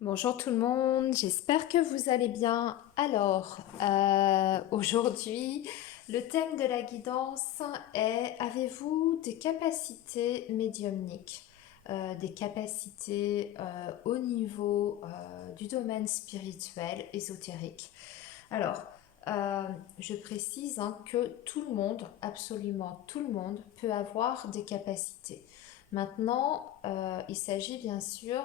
Bonjour tout le monde, j'espère que vous allez bien. Alors, aujourd'hui, le thème de la guidance est: avez-vous des capacités médiumniques, des capacités au niveau du domaine spirituel, ésotérique? Alors, euh, je précise que tout le monde, absolument tout le monde, peut avoir des capacités. Maintenant, il s'agit bien sûr,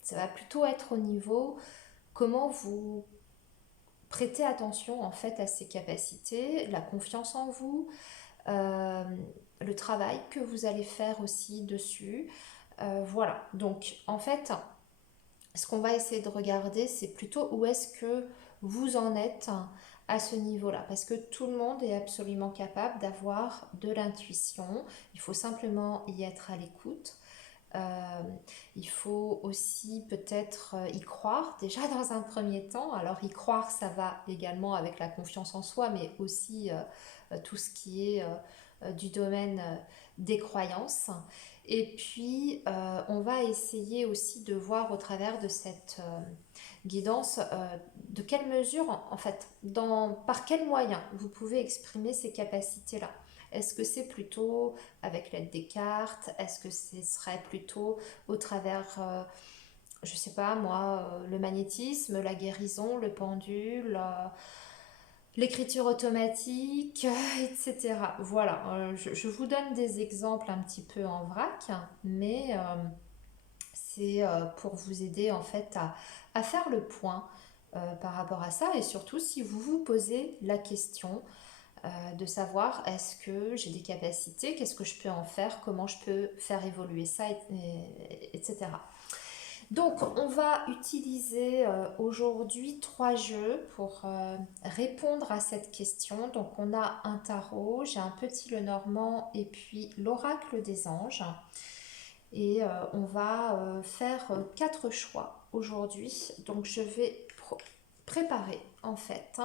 ça va plutôt être au niveau comment vous prêtez attention en fait à ces capacités, la confiance en vous, euh, le travail que vous allez faire aussi dessus. Voilà, donc en fait, ce qu'on va essayer de regarder, c'est plutôt où est-ce que vous en êtes à ce niveau-là. Parce que tout le monde est absolument capable d'avoir de l'intuition. Il faut simplement y être à l'écoute. Euh, il faut aussi peut-être y croire déjà dans un premier temps. Alors y croire, ça va également avec la confiance en soi, mais aussi tout ce qui est du domaine des croyances. Et puis on va essayer aussi de voir au travers de cette guidance de quelle mesure, en fait, par quels moyens vous pouvez exprimer ces capacités-là. Est-ce que c'est plutôt avec l'aide des cartes? Est-ce que ce serait plutôt au travers, je sais pas moi, le magnétisme, la guérison, le pendule, l'écriture automatique, etc. Voilà, je vous donne des exemples un petit peu en vrac, mais c'est pour vous aider en fait à faire le point par rapport à ça, et surtout si vous vous posez la question de savoir est-ce que j'ai des capacités, qu'est-ce que je peux en faire, comment je peux faire évoluer ça, etc. Donc on va utiliser aujourd'hui trois jeux pour répondre à cette question. Donc on a un tarot, j'ai un petit Lenormand et puis l'oracle des anges. Et on va faire quatre choix aujourd'hui. Donc je vais préparer en fait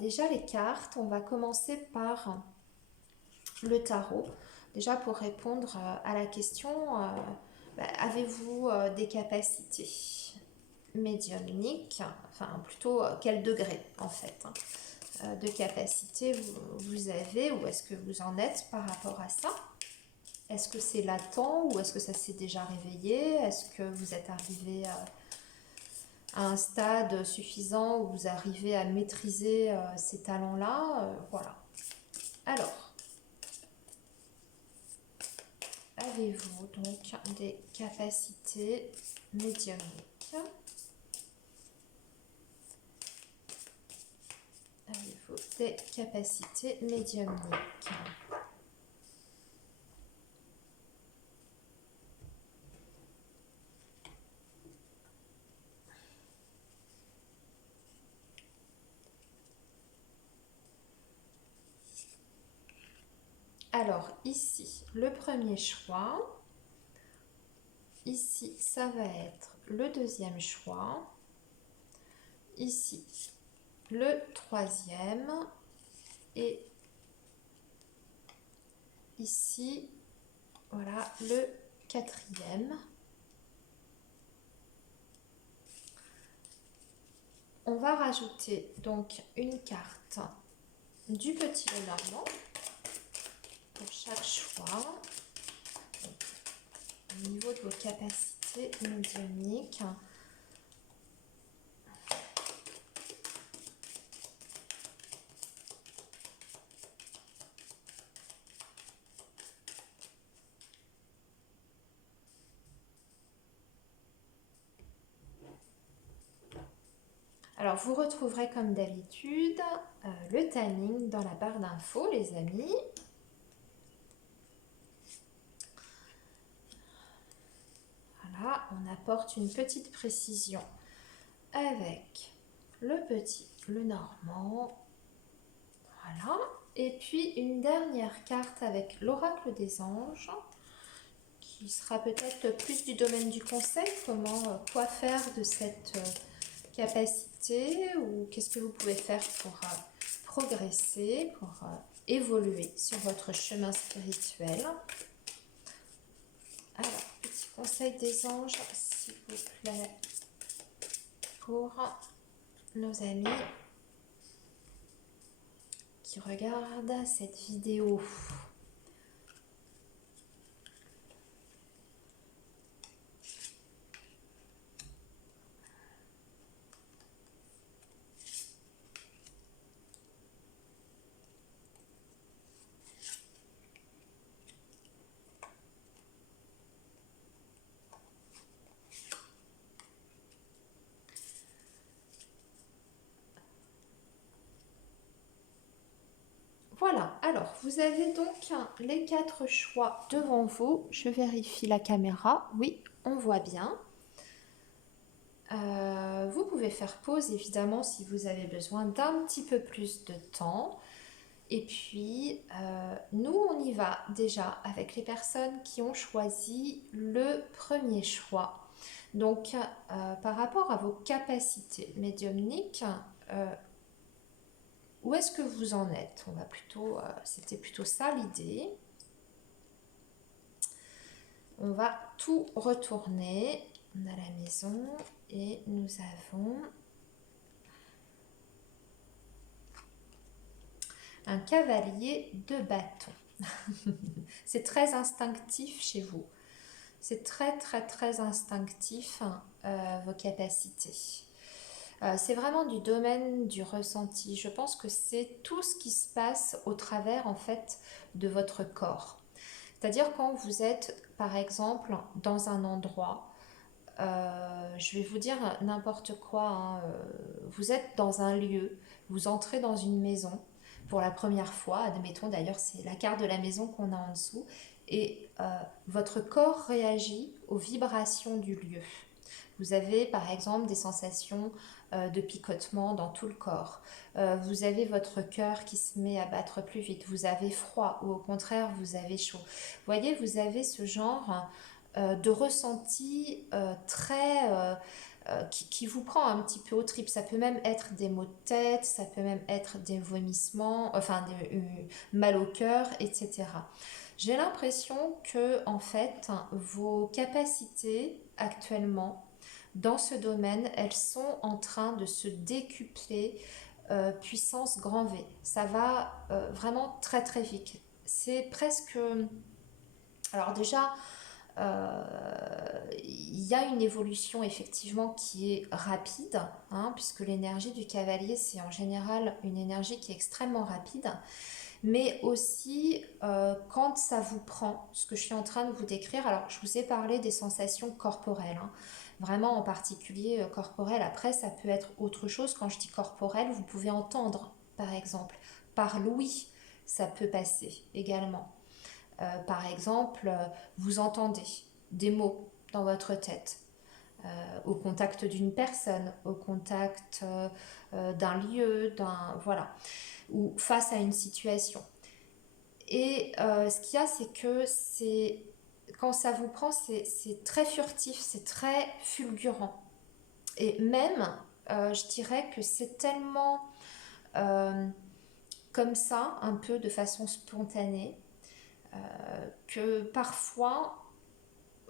déjà les cartes. On va commencer par le tarot. Déjà pour répondre à la question, avez-vous des capacités médiumniques? Enfin plutôt quel degré en fait de capacité vous avez, ou est-ce que vous en êtes par rapport à ça? Est-ce que c'est latent ou est-ce que ça s'est déjà réveillé? Est-ce que vous êtes arrivé à un stade suffisant où vous arrivez à maîtriser ces talents-là? Voilà. Alors, avez-vous donc des capacités médiumniques? Avez-vous des capacités médiumniques? Alors, ici, le premier choix. Ici, ça va être le deuxième choix. Ici, le troisième. Et ici, voilà, le quatrième. On va rajouter donc une carte du petit Lenormand pour chaque choix. Au niveau de vos capacités médiumniques, alors vous retrouverez comme d'habitude le timing dans la barre d'infos, les amis. Voilà, on apporte une petite précision avec le petit Lenormand. Voilà. Et puis une dernière carte avec l'oracle des anges, qui sera peut-être plus du domaine du conseil, comment, quoi faire de cette capacité, ou qu'est-ce que vous pouvez faire pour progresser, pour évoluer sur votre chemin spirituel. Alors, petit conseil des anges, s'il vous plaît, pour nos amis qui regardent cette vidéo. Voilà, alors vous avez donc les 4 choix devant vous. Je vérifie la caméra. Oui, on voit bien. Vous pouvez faire pause évidemment si vous avez besoin d'un petit peu plus de temps. Et puis, nous, on y va déjà avec les personnes qui ont choisi le premier choix. Donc, par rapport à vos capacités médiumniques, euh, où est-ce que vous en êtes? On va plutôt, c'était plutôt ça l'idée. On va tout retourner. On a la maison et nous avons un cavalier de bâton. C'est très instinctif chez vous. C'est très très très instinctif, vos capacités. C'est vraiment du domaine du ressenti. Je pense que c'est tout ce qui se passe au travers en fait de votre corps. C'est-à-dire quand vous êtes par exemple dans un endroit, je vais vous dire n'importe quoi, hein, vous êtes dans un lieu, vous entrez dans une maison pour la première fois, admettons d'ailleurs c'est la carte de la maison qu'on a en dessous, et votre corps réagit aux vibrations du lieu. Vous avez par exemple des sensations de picotement dans tout le corps. Vous avez votre cœur qui se met à battre plus vite. Vous avez froid ou au contraire vous avez chaud. Vous voyez, vous avez ce genre de ressenti qui vous prend un petit peu aux tripes. Ça peut même être des maux de tête, ça peut même être des vomissements, enfin mal au cœur, etc. J'ai l'impression que en fait vos capacités actuellement dans ce domaine, elles sont en train de se décupler puissance grand V. Ça va vraiment très très vite. C'est presque... Alors déjà, euh, il y a une évolution effectivement qui est rapide, hein, puisque l'énergie du cavalier, c'est en général une énergie qui est extrêmement rapide, mais aussi quand ça vous prend, ce que je suis en train de vous décrire. Alors je vous ai parlé des sensations corporelles, hein, vraiment en particulier corporelles. Après ça peut être autre chose. Quand je dis corporel, vous pouvez entendre par exemple par l'ouïe, ça peut passer également. Par exemple, vous entendez des mots dans votre tête, au contact d'une personne, au contact d'un lieu, voilà, ou face à une situation. Et ce qu'il y a, c'est que quand ça vous prend, c'est très furtif, c'est très fulgurant. Et même, je dirais que c'est tellement euh, comme ça, un peu de façon spontanée, que parfois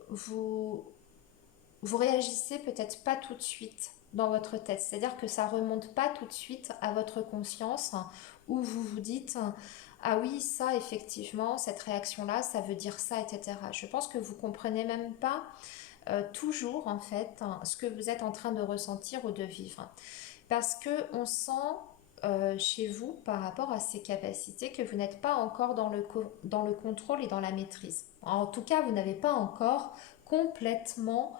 vous, vous réagissez peut-être pas tout de suite dans votre tête. C'est-à-dire que ça remonte pas tout de suite à votre conscience, hein, où vous vous dites ah oui, ça effectivement, cette réaction-là, ça veut dire ça, etc. Je pense que vous comprenez même pas toujours en fait, hein, ce que vous êtes en train de ressentir ou de vivre. Parce que on sent chez vous, par rapport à ces capacités, que vous n'êtes pas encore dans le contrôle et dans la maîtrise. En tout cas, vous n'avez pas encore complètement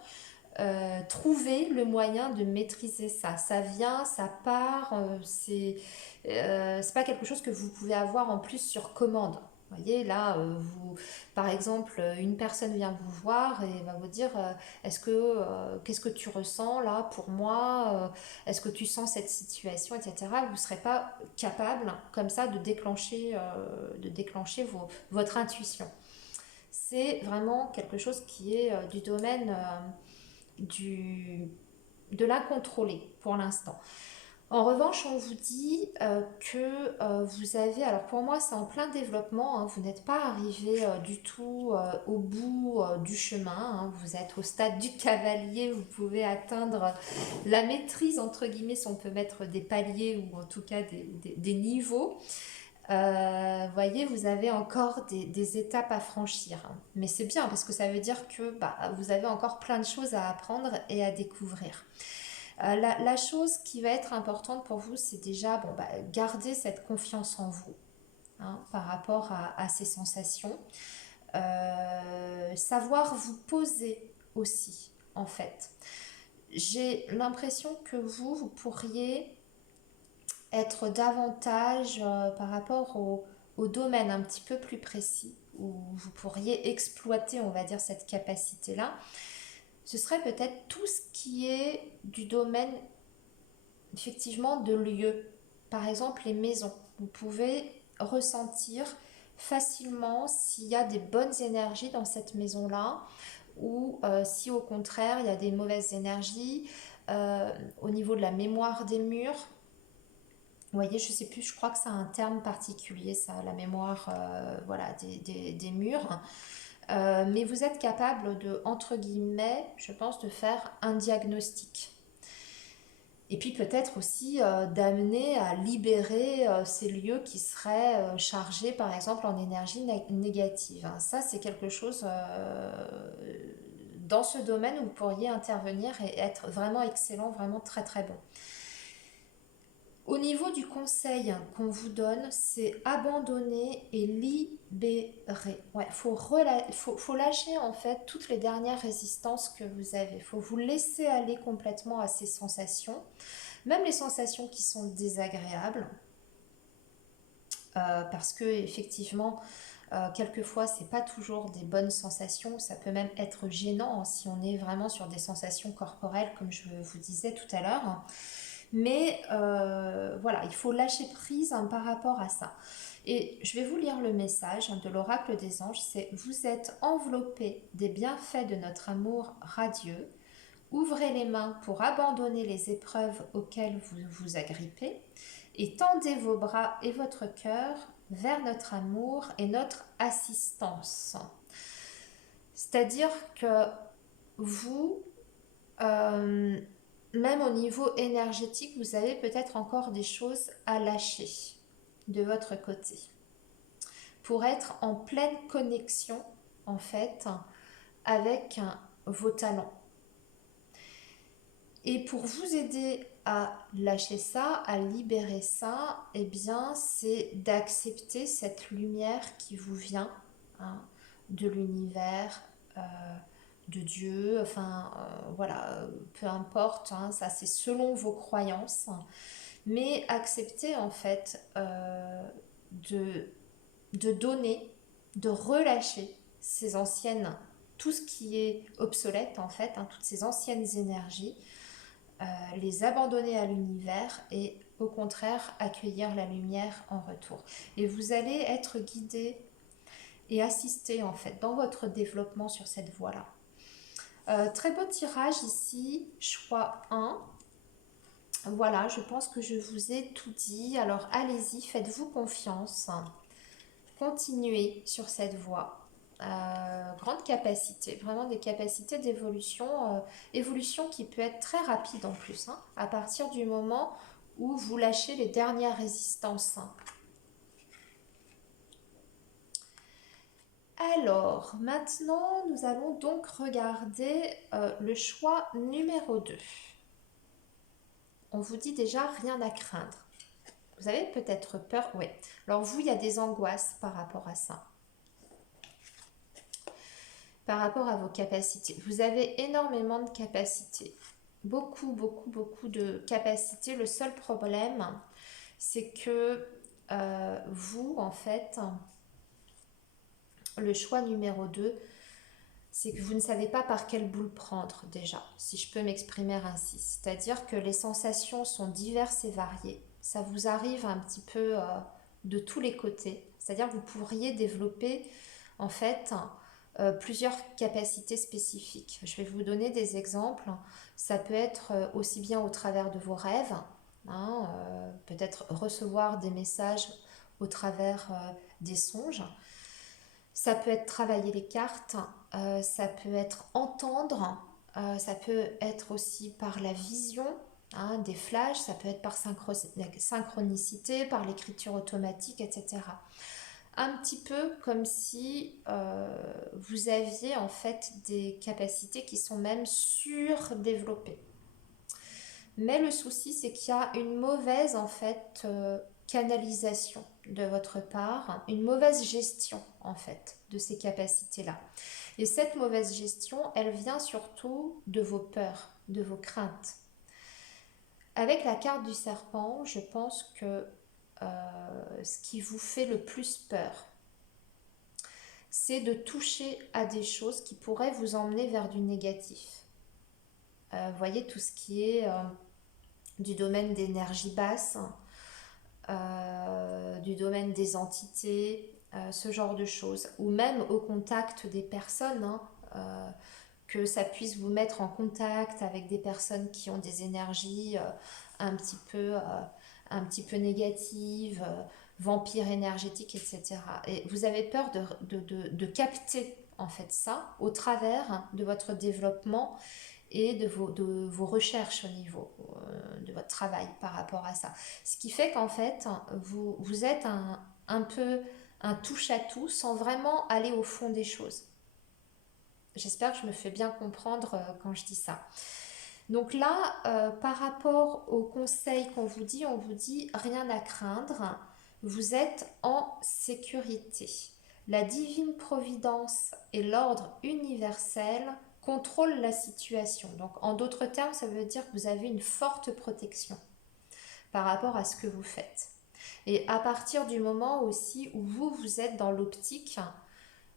trouvé le moyen de maîtriser ça. Ça vient, ça part, c'est pas quelque chose que vous pouvez avoir en plus sur commande. Vous voyez, là, par exemple, une personne vient vous voir et va vous dire qu'est-ce que tu ressens là pour moi, est-ce que tu sens cette situation, etc. Vous ne serez pas capable, comme ça, de déclencher votre intuition. C'est vraiment quelque chose qui est du domaine du, de l'incontrôlé pour l'instant. En revanche, on vous dit que vous avez, alors pour moi c'est en plein développement, hein, vous n'êtes pas arrivé du tout au bout du chemin, hein, vous êtes au stade du cavalier, vous pouvez atteindre la maîtrise, entre guillemets, si on peut mettre des paliers ou en tout cas des niveaux. Voyez, vous avez encore des étapes à franchir, hein. Mais c'est bien parce que ça veut dire que bah, vous avez encore plein de choses à apprendre et à découvrir. La chose qui va être importante pour vous, c'est déjà bon, bah, garder cette confiance en vous, hein, par rapport à ces sensations. Savoir vous poser aussi, en fait. J'ai l'impression que vous pourriez être davantage par rapport au domaine un petit peu plus précis, où vous pourriez exploiter, on va dire, cette capacité-là. Ce serait peut-être tout ce qui est du domaine effectivement de lieux. Par exemple, les maisons. Vous pouvez ressentir facilement s'il y a des bonnes énergies dans cette maison-là ou si au contraire il y a des mauvaises énergies. Au niveau de la mémoire des murs, vous voyez, je sais plus, je crois que c'est un terme particulier, ça, la mémoire voilà, des murs. Mais vous êtes capable de, entre guillemets, je pense, de faire un diagnostic. Et puis peut-être aussi d'amener à libérer ces lieux qui seraient chargés par exemple en énergie négative, hein. Ça c'est quelque chose dans ce domaine où vous pourriez intervenir et être vraiment excellent, vraiment très très bon. Au niveau du conseil qu'on vous donne, c'est abandonner et libérer. Ouais, faut lâcher en fait toutes les dernières résistances que vous avez. Il faut vous laisser aller complètement à ces sensations, même les sensations qui sont désagréables, parce que effectivement, quelquefois, c'est pas toujours des bonnes sensations. Ça peut même être gênant, hein, si on est vraiment sur des sensations corporelles, comme je vous disais tout à l'heure. Mais voilà, il faut lâcher prise, hein, par rapport à ça. Et je vais vous lire le message, hein, de l'oracle des anges. C'est: vous êtes enveloppé des bienfaits de notre amour radieux. Ouvrez les mains pour abandonner les épreuves auxquelles vous vous agrippez et tendez vos bras et votre cœur vers notre amour et notre assistance. C'est-à-dire que vous, euh, même au niveau énergétique, vous avez peut-être encore des choses à lâcher de votre côté pour être en pleine connexion, en fait, avec vos talents. Et pour vous aider à lâcher ça, à libérer ça, eh bien, c'est d'accepter cette lumière qui vous vient, hein, de l'univers, euh, de Dieu, enfin, voilà, peu importe, hein, ça c'est selon vos croyances, mais accepter en fait de, de donner, de relâcher ces anciennes, tout ce qui est obsolète en fait, hein, toutes ces anciennes énergies, les abandonner à l'univers et au contraire accueillir la lumière en retour. Et vous allez être guidé et assisté en fait dans votre développement sur cette voie-là. Très beau tirage ici, choix 1. Voilà, je pense que je vous ai tout dit. Alors allez-y, faites-vous confiance. Continuez sur cette voie. Grande capacité, vraiment des capacités d'évolution, évolution qui peut être très rapide en plus, hein, à partir du moment où vous lâchez les dernières résistances. Alors, maintenant, nous allons donc regarder le choix numéro 2. On vous dit déjà rien à craindre. Vous avez peut-être peur, oui. Alors vous, il y a des angoisses par rapport à ça, par rapport à vos capacités. Vous avez énormément de capacités. Beaucoup, beaucoup, beaucoup de capacités. Le seul problème, c'est que vous, en fait, le choix numéro 2, c'est que vous ne savez pas par quelle boule prendre déjà, si je peux m'exprimer ainsi. C'est-à-dire que les sensations sont diverses et variées. Ça vous arrive un petit peu de tous les côtés. C'est-à-dire que vous pourriez développer en fait plusieurs capacités spécifiques. Je vais vous donner des exemples. Ça peut être aussi bien au travers de vos rêves. hein, peut-être recevoir des messages au travers des songes. Ça peut être travailler les cartes, ça peut être entendre, ça peut être aussi par la vision, hein, des flashs, ça peut être par synchronicité, par l'écriture automatique, etc. Un petit peu comme si vous aviez en fait des capacités qui sont même surdéveloppées. Mais le souci, c'est qu'il y a une mauvaise en fait canalisation de votre part, une mauvaise gestion en fait de ces capacités-là. Et cette mauvaise gestion, elle vient surtout de vos peurs, de vos craintes. Avec la carte du serpent, je pense que ce qui vous fait le plus peur, c'est de toucher à des choses qui pourraient vous emmener vers du négatif. Voyez tout ce qui est du domaine d'énergie basse, du domaine des entités, ce genre de choses, ou même au contact des personnes, hein, que ça puisse vous mettre en contact avec des personnes qui ont des énergies un petit peu, euh, un petit peu négatives, vampires énergétiques, etc. Et vous avez peur de capter en fait ça au travers de votre développement et de vos recherches au niveau de votre travail par rapport à ça. Ce qui fait qu'en fait, vous êtes un peu un touche-à-tout sans vraiment aller au fond des choses. J'espère que je me fais bien comprendre quand je dis ça. Donc là, par rapport aux conseils on vous dit rien à craindre, vous êtes en sécurité. La divine providence et l'ordre universel contrôlent la situation. Donc en d'autres termes, ça veut dire que vous avez une forte protection par rapport à ce que vous faites. Et à partir du moment aussi où vous êtes dans l'optique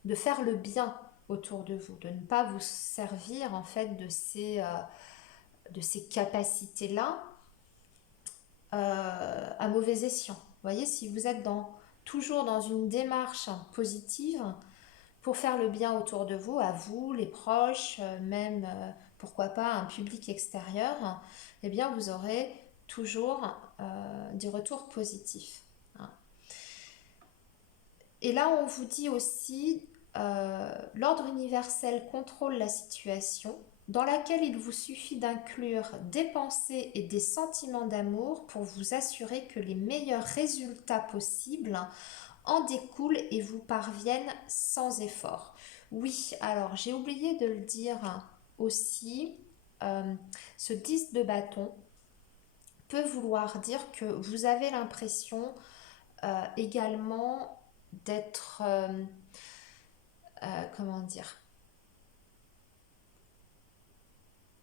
de faire le bien autour de vous, de ne pas vous servir en fait de ces capacités-là à mauvais escient. Vous voyez, si vous êtes toujours dans une démarche positive pour faire le bien autour de vous, à vous, les proches, même pourquoi pas un public extérieur, eh bien vous aurez toujours des retours positifs. Hein. Et là, on vous dit aussi, l'ordre universel contrôle la situation dans laquelle il vous suffit d'inclure des pensées et des sentiments d'amour pour vous assurer que les meilleurs résultats possibles en découlent et vous parviennent sans effort. Oui, alors j'ai oublié de le dire aussi, ce 10 de bâton peut vouloir dire que vous avez l'impression également d'être, comment dire,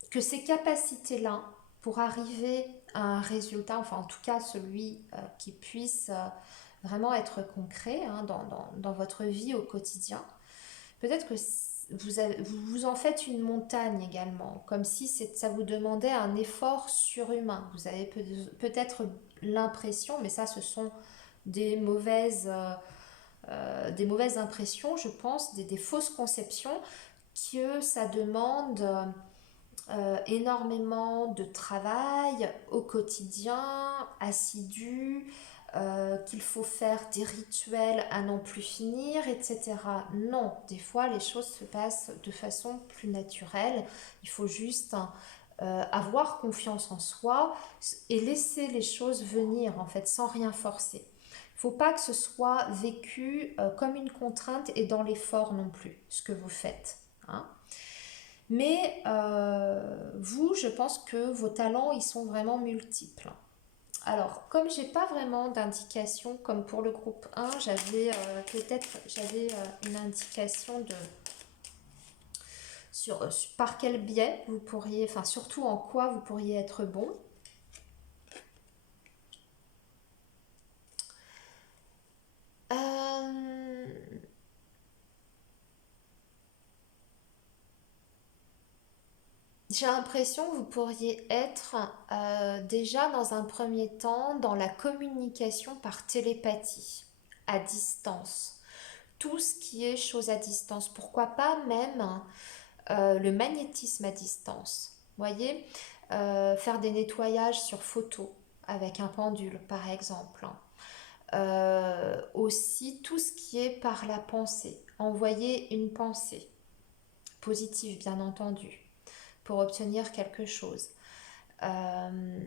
que ces capacités-là, pour arriver à un résultat, enfin en tout cas celui qui puisse vraiment être concret hein, dans votre vie au quotidien, peut-être que vous vous en faites une montagne également, comme si ça vous demandait un effort surhumain. Vous avez peut-être l'impression, mais ça ce sont des mauvaises impressions, je pense, des fausses conceptions, que ça demande énormément de travail au quotidien, assidu, qu'il faut faire des rituels à n'en plus finir, etc. Non, des fois les choses se passent de façon plus naturelle. Il faut juste avoir confiance en soi et laisser les choses venir en fait sans rien forcer. Il ne faut pas que ce soit vécu comme une contrainte et dans l'effort non plus, ce que vous faites. Hein. Mais vous, je pense que vos talents, ils sont vraiment multiples. Alors, comme j'ai pas vraiment d'indication, comme pour le groupe 1, j'avais une indication par quel biais vous pourriez, enfin surtout en quoi vous pourriez être bon. Euh, J'ai l'impression que vous pourriez être déjà dans un premier temps dans la communication par télépathie, à distance. Tout ce qui est chose à distance. Pourquoi pas même le magnétisme à distance. Vous voyez, faire des nettoyages sur photo avec un pendule par exemple. Aussi tout ce qui est par la pensée. Envoyer une pensée positive bien entendu pour obtenir quelque chose. Euh,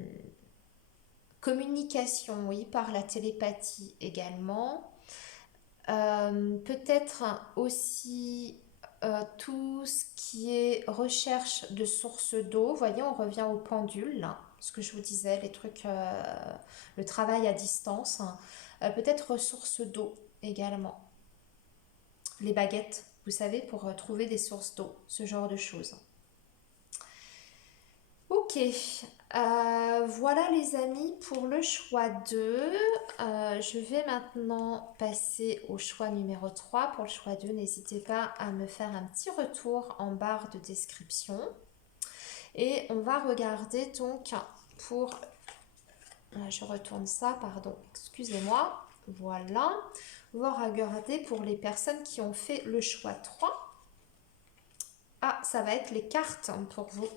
Communication, oui, par la télépathie également. Peut-être aussi tout ce qui est recherche de sources d'eau. Vous voyez, on revient au pendule, là, ce que je vous disais, les trucs, le travail à distance. Peut-être ressources d'eau également. Les baguettes, vous savez, pour trouver des sources d'eau, ce genre de choses. Ok, voilà les amis pour le choix 2. Je vais maintenant passer au choix numéro 3. Pour le choix 2, n'hésitez pas à me faire un petit retour en barre de description. Et on va regarder donc pour... Je retourne ça, pardon, excusez-moi. Voilà. On va regarder pour les personnes qui ont fait le choix 3. Ah, ça va être les cartes pour vous.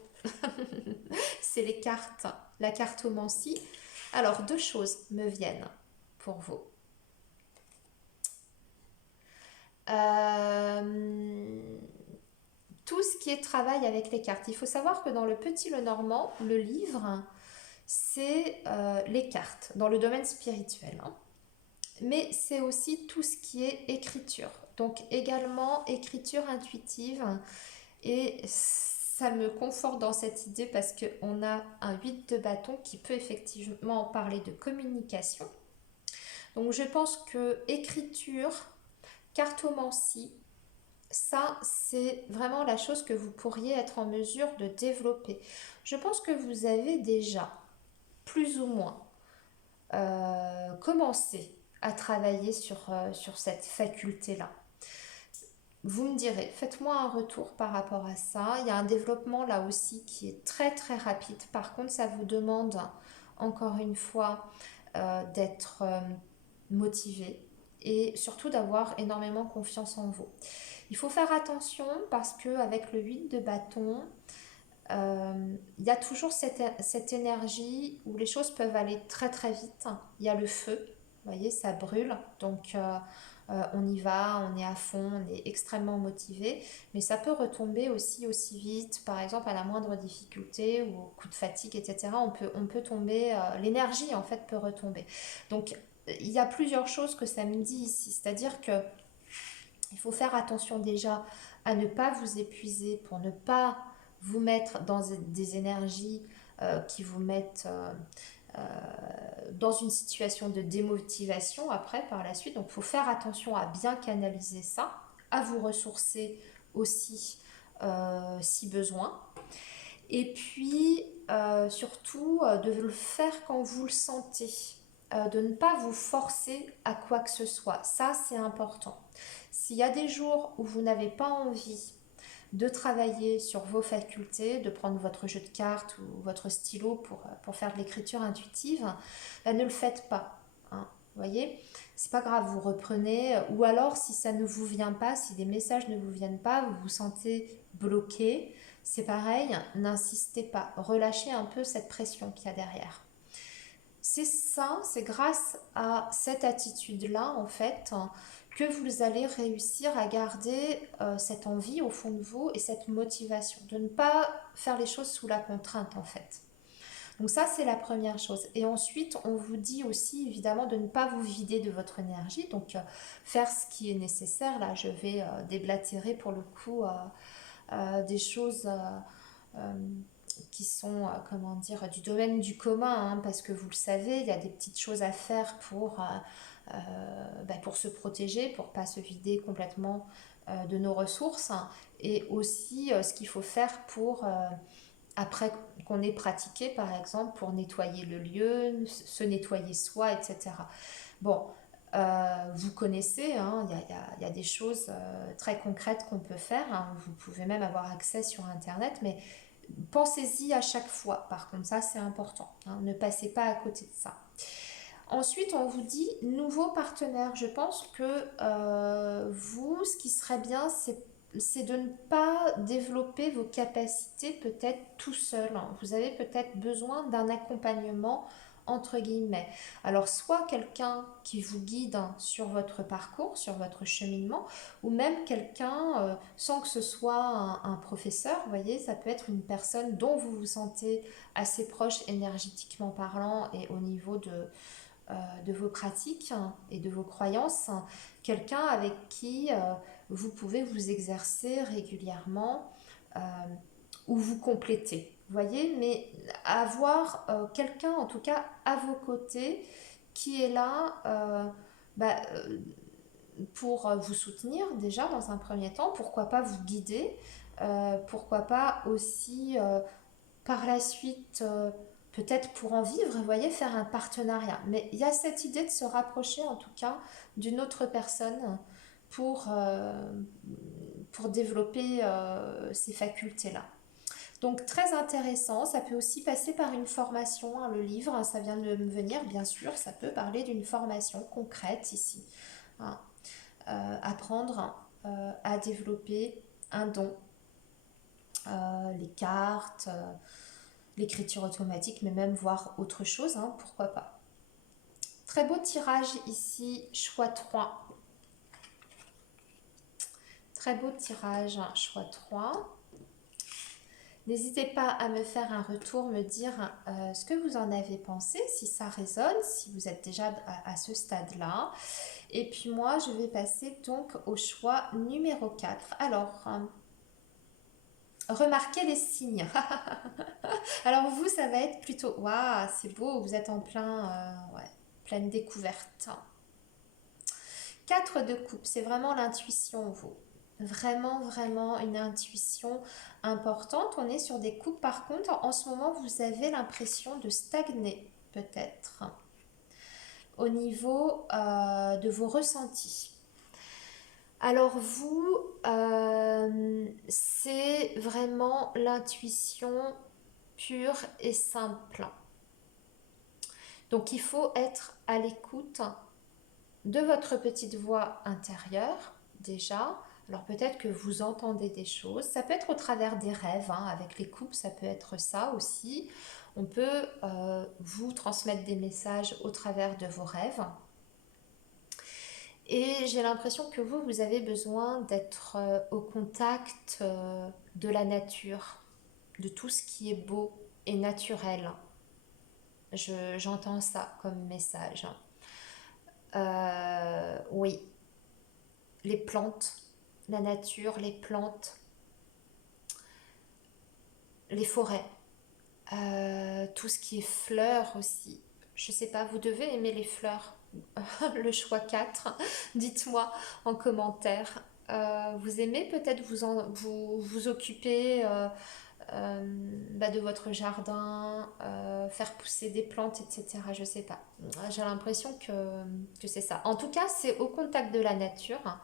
C'est les cartes, la cartomancie. Alors, deux choses me viennent pour vous. Euh, Tout ce qui est travail avec les cartes. Il faut savoir que dans le Petit Lenormand, le livre, c'est les cartes, dans le domaine spirituel. Hein. Mais c'est aussi tout ce qui est écriture. Donc également écriture intuitive. Et ça me conforte dans cette idée parce qu'on a un 8 de bâton qui peut effectivement parler de communication. Donc je pense que écriture, cartomancie, ça c'est vraiment la chose que vous pourriez être en mesure de développer. Je pense que vous avez déjà plus ou moins commencé à travailler sur cette faculté-là. Vous me direz, faites-moi un retour par rapport à ça. Il y a un développement là aussi qui est très très rapide. Par contre, ça vous demande encore une fois d'être motivé et surtout d'avoir énormément confiance en vous. Il faut faire attention parce qu'avec le 8 de bâton, il y a toujours cette énergie où les choses peuvent aller très très vite. Il y a le feu, vous voyez, ça brûle. Donc on y va, on est à fond, on est extrêmement motivé. Mais ça peut retomber aussi vite, par exemple à la moindre difficulté ou au coup de fatigue, etc. On peut tomber, l'énergie en fait peut retomber. Donc il y a plusieurs choses que ça me dit ici. C'est-à-dire que il faut faire attention déjà à ne pas vous épuiser pour ne pas vous mettre dans des énergies qui vous mettent euh, dans une situation de démotivation après par la suite. Donc il faut faire attention à bien canaliser ça, à vous ressourcer aussi si besoin. Et puis surtout de le faire quand vous le sentez. De ne pas vous forcer à quoi que ce soit. Ça, c'est important. S'il y a des jours où vous n'avez pas envie de travailler sur vos facultés, de prendre votre jeu de cartes ou votre stylo pour faire de l'écriture intuitive, ne le faites pas. Hein, vous voyez, c'est pas grave, vous reprenez. Ou alors, si ça ne vous vient pas, si des messages ne vous viennent pas, vous vous sentez bloqué, c'est pareil, n'insistez pas. Relâchez un peu cette pression qu'il y a derrière. C'est ça, c'est grâce à cette attitude-là, en fait, que vous allez réussir à garder cette envie au fond de vous et cette motivation, de ne pas faire les choses sous la contrainte, en fait. Donc ça, c'est la première chose. Et ensuite, on vous dit aussi, évidemment, de ne pas vous vider de votre énergie, donc faire ce qui est nécessaire. Là, je vais déblatérer pour le coup des choses euh, qui sont, comment dire, du domaine du commun, hein, parce que vous le savez, il y a des petites choses à faire pour se protéger, pour ne pas se vider complètement de nos ressources, hein, et aussi ce qu'il faut faire pour, après qu'on ait pratiqué, par exemple, pour nettoyer le lieu, se nettoyer soi, etc. Bon, vous connaissez, hein, y a des choses très concrètes qu'on peut faire, hein, vous pouvez même avoir accès sur Internet, mais pensez-y à chaque fois, par contre, ça c'est important, hein, ne passez pas à côté de ça. Ensuite, on vous dit nouveau partenaire. Je pense que vous, ce qui serait bien, c'est de ne pas développer vos capacités peut-être tout seul. Vous avez peut-être besoin d'un accompagnement entre guillemets. Alors, soit quelqu'un qui vous guide sur votre parcours, sur votre cheminement, ou même quelqu'un, sans que ce soit un professeur, vous voyez, ça peut être une personne dont vous vous sentez assez proche énergétiquement parlant et au niveau de vos pratiques et de vos croyances, quelqu'un avec qui vous pouvez vous exercer régulièrement euh, ou vous compléter. Vous voyez, mais avoir quelqu'un en tout cas à vos côtés qui est là bah, pour vous soutenir déjà dans un premier temps, pourquoi pas vous guider, pourquoi pas aussi par la suite, peut-être pour en vivre, vous voyez, faire un partenariat. Mais il y a cette idée de se rapprocher en tout cas d'une autre personne pour, euh, pour développer ces facultés-là. Donc très intéressant, ça peut aussi passer par une formation, hein, le livre, hein, ça vient de me venir, bien sûr, ça peut parler d'une formation concrète ici. Hein. Apprendre à développer un don, les cartes, l'écriture automatique, mais même voir autre chose, hein, pourquoi pas. Très beau tirage ici, choix 3. Très beau tirage, choix 3. N'hésitez pas à me faire un retour, me dire ce que vous en avez pensé, si ça résonne, si vous êtes déjà à ce stade-là. Et puis moi, je vais passer donc au choix numéro 4. Alors, remarquez les signes. Alors vous, ça va être plutôt, waouh, c'est beau, vous êtes en ouais, pleine découverte. 4 de coupe, c'est vraiment l'intuition, vous. Vraiment, vraiment une intuition importante. On est sur des coupes. Par contre, en ce moment, vous avez l'impression de stagner, peut-être, au niveau de vos ressentis. Alors vous, c'est vraiment l'intuition pure et simple. Donc il faut être à l'écoute de votre petite voix intérieure déjà. Alors peut-être que vous entendez des choses. Ça peut être au travers des rêves, hein. Avec les coupes, ça peut être ça aussi. On peut vous transmettre des messages au travers de vos rêves. Et j'ai l'impression que vous avez besoin d'être au contact de la nature, de tout ce qui est beau et naturel. J'entends ça comme message. Oui, les plantes, la nature, les plantes, les forêts, tout ce qui est fleurs aussi. Je sais pas, vous devez aimer les fleurs. Le choix 4, dites-moi en commentaire. Vous aimez peut-être vous occuper de votre jardin, faire pousser des plantes, etc. Je sais pas. J'ai l'impression que c'est ça. En tout cas, c'est au contact de la nature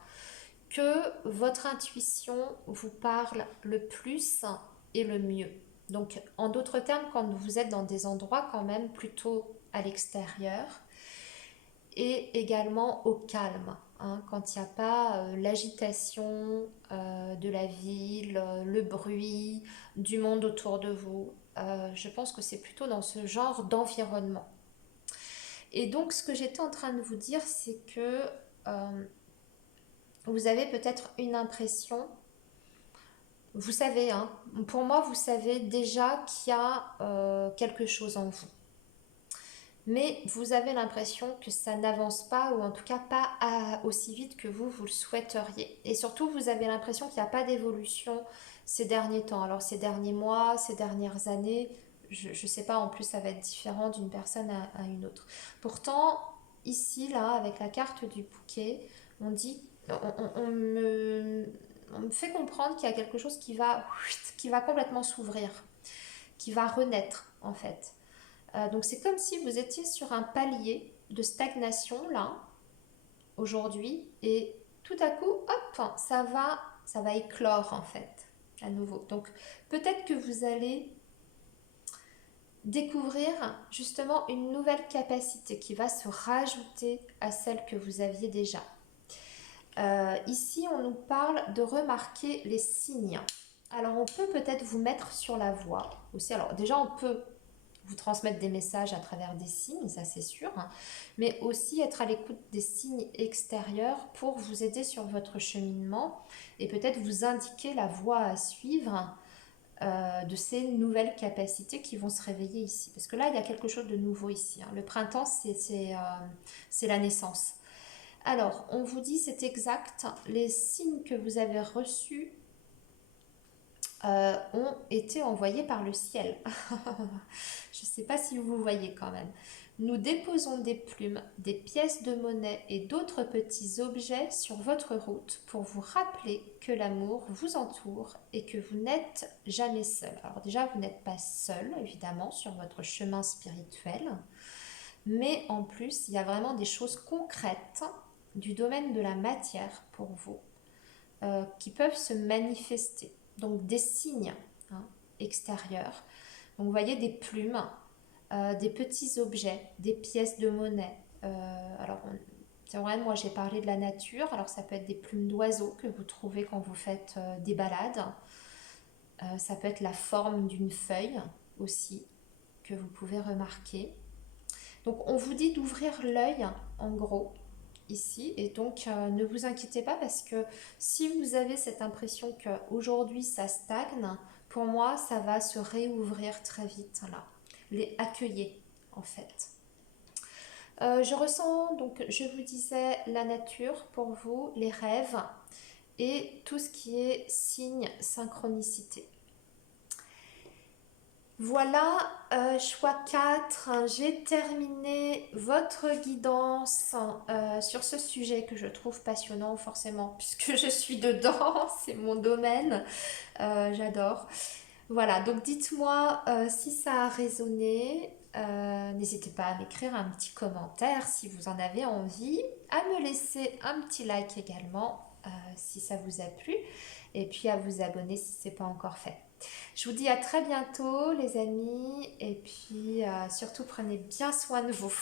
que votre intuition vous parle le plus et le mieux. Donc, en d'autres termes, quand vous êtes dans des endroits quand même plutôt à l'extérieur et également au calme, hein, quand il n'y a pas l'agitation de la ville, le bruit du monde autour de vous. Je pense que c'est plutôt dans ce genre d'environnement. Et donc, ce que j'étais en train de vous dire, c'est que vous avez peut-être une impression. Vous savez, hein, pour moi, vous savez déjà qu'il y a quelque chose en vous. Mais vous avez l'impression que ça n'avance pas, ou en tout cas pas aussi vite que vous le souhaiteriez. Et surtout, vous avez l'impression qu'il n'y a pas d'évolution ces derniers temps. Alors, ces derniers mois, ces dernières années, je ne sais pas, en plus, ça va être différent d'une personne à une autre. Pourtant, ici, là, avec la carte du bouquet, on dit, on me fait comprendre qu'il y a quelque chose qui va complètement s'ouvrir, qui va renaître, en fait. Donc c'est comme si vous étiez sur un palier de stagnation là, aujourd'hui, et tout à coup, hop, ça va éclore en fait, à nouveau. Donc peut-être que vous allez découvrir justement une nouvelle capacité qui va se rajouter à celle que vous aviez déjà. Ici, on nous parle de remarquer les signes. Alors on peut peut-être vous mettre sur la voie aussi. Alors déjà, on peut vous transmettre des messages à travers des signes, ça c'est sûr, hein, mais aussi être à l'écoute des signes extérieurs pour vous aider sur votre cheminement et peut-être vous indiquer la voie à suivre de ces nouvelles capacités qui vont se réveiller ici. Parce que là, il y a quelque chose de nouveau ici, hein. Le printemps, c'est la naissance. Alors, on vous dit, c'est exact, les signes que vous avez reçus ont été envoyés par le ciel. Je ne sais pas si vous voyez quand même. Nous déposons des plumes, des pièces de monnaie et d'autres petits objets sur votre route pour vous rappeler que l'amour vous entoure et que vous n'êtes jamais seul. Alors déjà, vous n'êtes pas seul, évidemment, sur votre chemin spirituel, mais en plus, il y a vraiment des choses concrètes du domaine de la matière pour vous qui peuvent se manifester. Donc des signes, hein, extérieurs. Donc vous voyez des plumes, des petits objets, des pièces de monnaie. C'est vrai, moi j'ai parlé de la nature, alors ça peut être des plumes d'oiseaux que vous trouvez quand vous faites des balades. Ça peut être la forme d'une feuille aussi que vous pouvez remarquer. Donc on vous dit d'ouvrir l'œil en gros ici et donc ne vous inquiétez pas parce que si vous avez cette impression qu'aujourd'hui ça stagne, pour moi ça va se réouvrir très vite là. Les accueillez en fait. Je ressens donc je vous disais la nature pour vous, les rêves et tout ce qui est signe synchronicité. Voilà, choix 4, hein, j'ai terminé votre guidance sur ce sujet que je trouve passionnant forcément puisque je suis dedans, c'est mon domaine, j'adore. Voilà, donc dites-moi si ça a résonné, n'hésitez pas à m'écrire un petit commentaire si vous en avez envie, à me laisser un petit like également si ça vous a plu et puis à vous abonner si ce n'est pas encore fait. Je vous dis à très bientôt les amis et puis surtout prenez bien soin de vous.